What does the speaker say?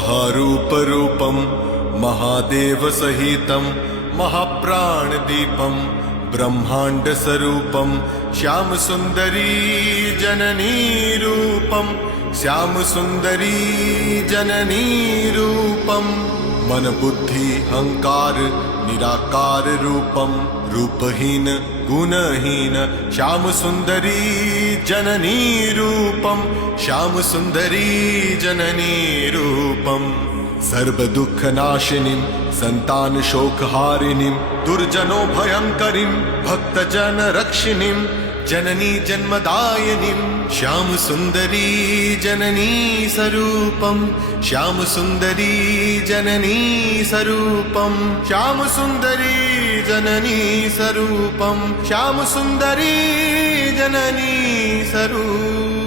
महारूपरूपं महादेवसहितं महाप्राणदीपं ब्रह्माण्डस्वरूपं श्यामसुन्दरी जननी रूपं श्यामसुन्दरी जननी रूपं मन बुद्धि अहंकार निराकार रूपं रूपहीन गुणहीन श्यामसुन्दरी जननी रूपं श्यामसुन्दरी जननी रूपं सर्वदुःखनाशिनीं सन्तानशोकहारिणीं दुर्जनो भयङ्करीं भक्तजनरक्षिणीं जननी जन्मदायिनीं श्यामसुन्दरी जननी स्वरूपं श्यामसुन्दरी जननी स्वरूपं श्यामसुन्दरी जननी स्वरूपं श्यामसुन्दरी जननी स्वरूपम्।